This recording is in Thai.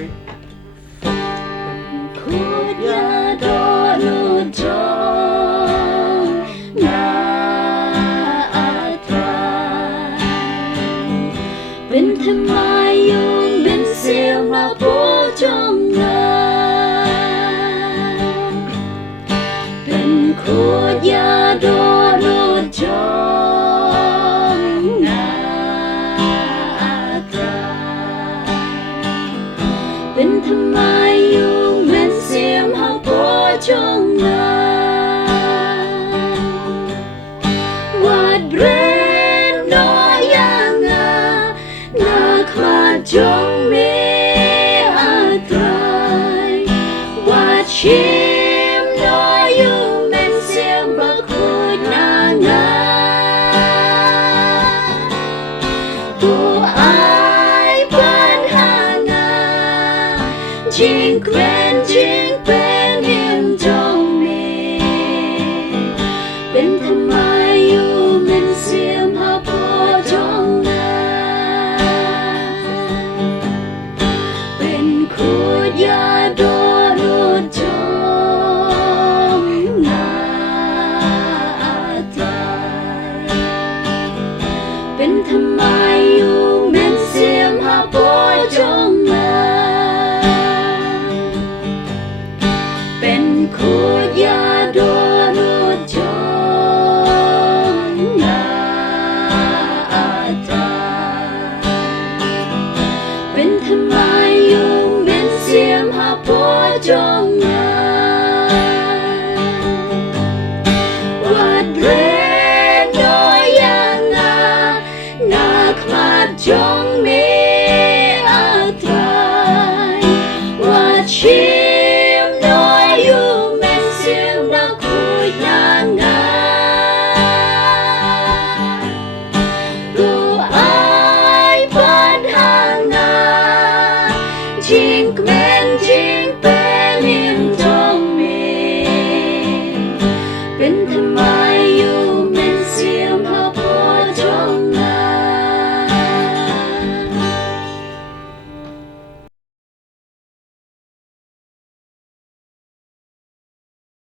three. ขวดยาดอนูจงนาอาตราเป็นทำไมยุงเป็นเสียงมาพูดจงงาเป็นขวดยาดอนูจงนาอาตราเป็นทำไมยุงเป็นเสียงมาพูดจงงาวาดเบรนน้อยยังงานาคมาจงมีอาตราย ว่าชิมน้อยยุงเป็นเสียงบักคุยนางาตัวอายปัญหางาจิงเกร